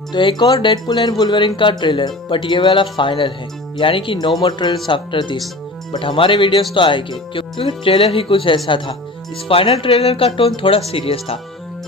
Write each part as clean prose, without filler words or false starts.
तो एक और डेडपुल एंड वुल्वरिन का ट्रेलर, बट ये वाला फाइनल है, यानी कि no more trailers after this. But हमारे वीडियोस तो आएंगे क्योंकि ट्रेलर ही कुछ ऐसा था। इस फाइनल ट्रेलर का टोन थोड़ा सीरियस था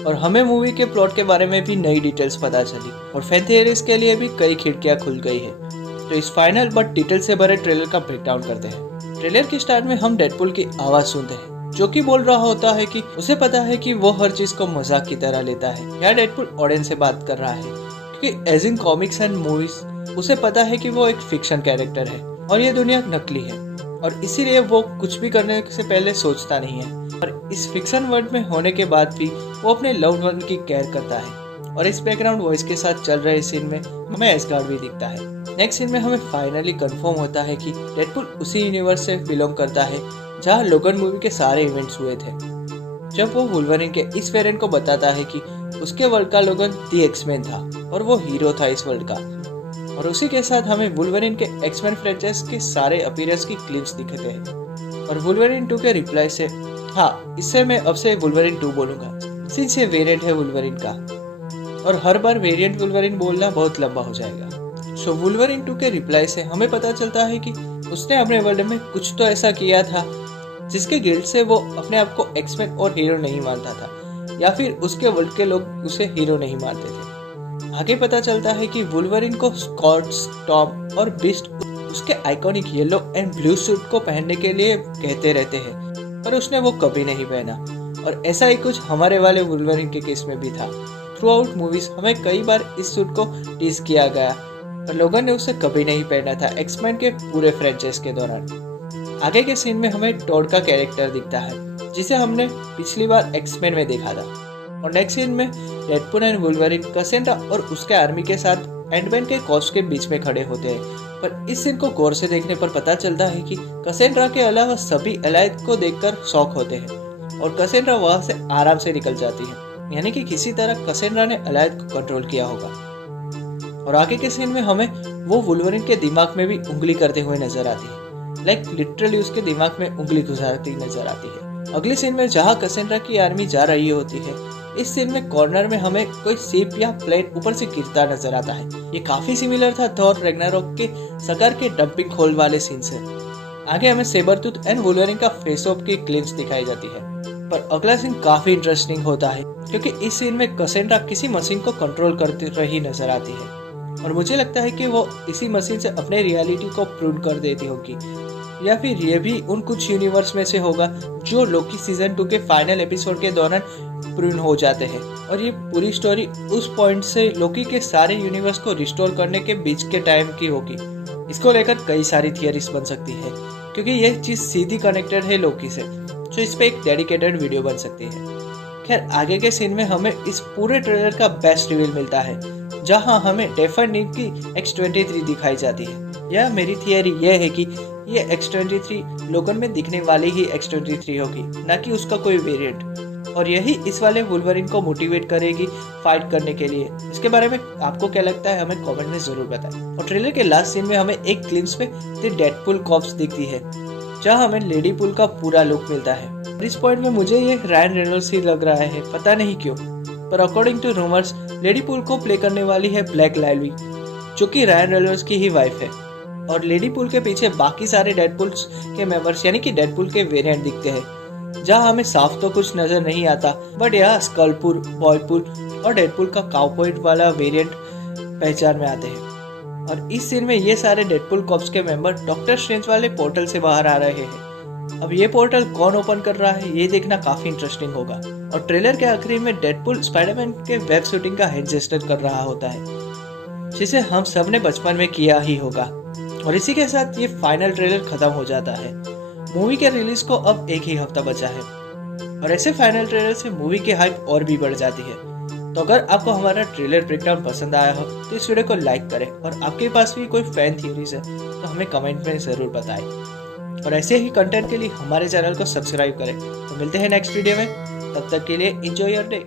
और हमें मूवी के प्लॉट के बारे में भी नई डिटेल्स पता चली और फैन थियरीज के लिए भी कई खिड़कियां खुल गई है। तो इस फाइनल बट डिटेल से भरे ट्रेलर का ब्रेकडाउन करते हैं। ट्रेलर के स्टार्ट में हम डेडपुल की आवाज सुनते हैं जो कि बोल रहा होता है कि उसे पता है कि वो हर चीज को मजाक की तरह लेता है। यहाँ डेडपुल ऑडियंस से बात कर रहा है क्योंकि as in comics and movies उसे पता है कि वो एक फिक्शन कैरेक्टर है और ये दुनिया नकली है और इसीलिए वो कुछ भी करने से पहले सोचता नहीं है। और इस फिक्शन वर्ल्ड में होने के बाद भी वो अपने लव्ड वन की केयर करता है। और इस बैकग्राउंड वॉइस के साथ चल रहे सीन में हमें एस्गार्ड भी दिखता है। नेक्स्ट सीन में हमें फाइनली कंफर्म होता है कि डेडपुल उसी यूनिवर्स से बिलोंग करता है जहाँ लोगन मूवी के सारे इवेंट्स हुए थे। जब वो वुल्वरिन के इस वेरिएंट को बताता है कि उसके वर्ल्ड का लोगन दी एक्समैन था और वो हीरो था इस वर्ल्ड का। और उसी के साथ हमें वुल्वरिन के एक्समैन फ्रेंचाइज के सारे अपीयरेंस की क्लिप्स दिखते हैं। और वुल्वरिन 2 के रिप्लाई से, हाँ इससे मैं अब से वुल्वरिन 2 बोलूंगा सिंस ये वेरिएंट है वुल्वरिन का और हर बार वेरिएंट वुल्वरिन बोलना बहुत लंबा हो जाएगा। सो वुल्वरिन 2 के रिप्लाई से हमें पता चलता है कि उसने अपने वर्ल्ड में कुछ तो ऐसा किया था जिसके गिल्ट से वो अपने आप को एक्समैन और हीरो नहीं मानता था या फिर उसके वर्ल्ड के लोग उसे हीरो नहीं मानते थे। आगे पता चलता है कि वुल्वरिन को स्कॉट, टॉम और बीस्ट उसके iconic yellow and blue suit को पहनने के लिए कहते रहते हैं पर उसने वो कभी नहीं पहना। और ऐसा ही कुछ हमारे वाले वुल्वरिन के केस में भी था। थ्रू आउट मूवीज हमें कई बार इस सूट को टीज किया गया और लोगन ने उसे कभी नहीं पहना था एक्समैन के पूरे फ्रेंचाइज के दौरान। आगे के सीन में हमें टॉड का कैरेक्टर दिखता है जिसे हमने पिछली बार एक्समैन में देखा था। और नेक्स्ट सीन में डेडपुल एंड वुल्वरिन कैसेंड्रा और उसके आर्मी के साथ एंटमैन के कॉस्ट के बीच में खड़े होते हैं। पर इस सीन को गौर से देखने पर पता चलता है कि कैसेंड्रा के अलावा सभी एलाइड को देखकर शॉक होते हैं और कैसेंड्रा वहां से आराम से निकल जाती है, यानी कि किसी तरह कैसेंड्रा ने एलाइड को कंट्रोल किया होगा। और आगे के सीन में हमें वो वुल्वरिन के दिमाग में भी उंगली करते हुए नजर आती है, लाइक लिटरली उसके दिमाग में उंगली घुसाती नजर आती है। अगले सीन में जहाँ कैसेंड्रा की आर्मी जा रही होती है, इस सीन में कॉर्नर में हमें कोई शिप या प्लेन ऊपर से गिरता नजर आता है। ये काफी सिमिलर था थॉर रैग्नारोक के सकार के डंपिंग होल वाले सीन से। आगे हमें सेबरटूथ एंड वुल्वरिन का फेस ऑफ की क्लिप्स दिखाई जाती है। पर अगला सीन काफी इंटरेस्टिंग होता है क्योंकि इस सीन में कैसेंड्रा किसी मशीन को कंट्रोल करती रही नजर आती है और मुझे लगता है कि वो इसी मशीन से अपने रियलिटी को प्रूव कर देती होगी या फिर ये भी उन कुछ यूनिवर्स में से होगा जो लोकी सीजन 2 के फाइनल एपिसोड के दौरान प्रूव हो जाते हैं। और ये पूरी स्टोरी उस पॉइंट से लोकी के सारे यूनिवर्स को रिस्टोर करने के बीच के टाइम की होगी। इसको लेकर कई सारी थियरीज बन सकती है क्योंकि यह चीज सीधी कनेक्टेड है लोकी से, तो इस पे एक डेडिकेटेड वीडियो बन सकती है। खैर आगे के सीन में हमें इस पूरे ट्रेलर का बेस्ट रिवील मिलता है जहां हमें डेफिनेट की X-23 दिखाई जाती है। यह मेरी थियरी यह है कि ये X-23 लोगन में दिखने वाली ही X-23 होगी, ना कि उसका कोई वेरिएंट। और यही इस वाले वुल्वरिन को मोटिवेट करेगी फाइट करने के लिए। इसके बारे में आपको क्या लगता है हमें कमेंट में जरूर बताएं। और ट्रेलर के लास्ट सीन में हमें एक ग्लिम्स में द डेडपुल कॉर्प्स दिखती है जहाँ हमें लेडी पुल का पूरा लुक मिलता है। और इस पॉइंट में मुझे ये रायन रेनॉल्ड्स ही लग रहा है, पता नहीं क्यों। पर अकॉर्डिंग टू रूमर्स लेडी पुल को प्ले करने वाली है ब्लैक लाइवली जो कि रायन रेनॉल्ड्स की ही वाइफ है। और लेडी पुल के पीछे बाकी सारे डेडपुल्स के मेंबर्स यानी कि डेडपुल के वेरिएंट दिखते हैं जहां हमें साफ तो कुछ नजर नहीं आता, बट यहाँ स्कलपुल, बॉयपुल और डेडपुल का काउपॉइंट वाला वेरिएंट पहचान में आते हैं। और इस सीन में ये सारे डेडपुल कॉर्प्स के मेंबर डॉक्टर स्ट्रेंज वाले पोर्टल से बाहर आ रहे हैं। अब ये पोर्टल कौन ओपन कर रहा है ये देखना काफी इंटरेस्टिंग होगा। और ट्रेलर के आखिरी में डेडपुल स्पाइडरमैन के वेब शूटिंग का हैंड जेस्चर कर रहा होता है जिसे हम सब ने बचपन में किया ही होगा। और इसी के साथ ये फाइनल ट्रेलर खत्म हो जाता है। मूवी के रिलीज को अब एक ही हफ्ता बचा है और ऐसे फाइनल ट्रेलर से मूवी की हाइप और भी बढ़ जाती है। तो अगर आपको हमारा ट्रेलर ब्रेकडाउन पसंद आया हो तो इस वीडियो को लाइक करें और आपके पास भी कोई फैन थियरीज है तो हमें कमेंट में जरूर बताएं। और ऐसे ही कंटेंट के लिए हमारे चैनल को सब्सक्राइब करें। तो मिलते हैं नेक्स्ट वीडियो में, तब तक के लिए एंजॉय योर डे।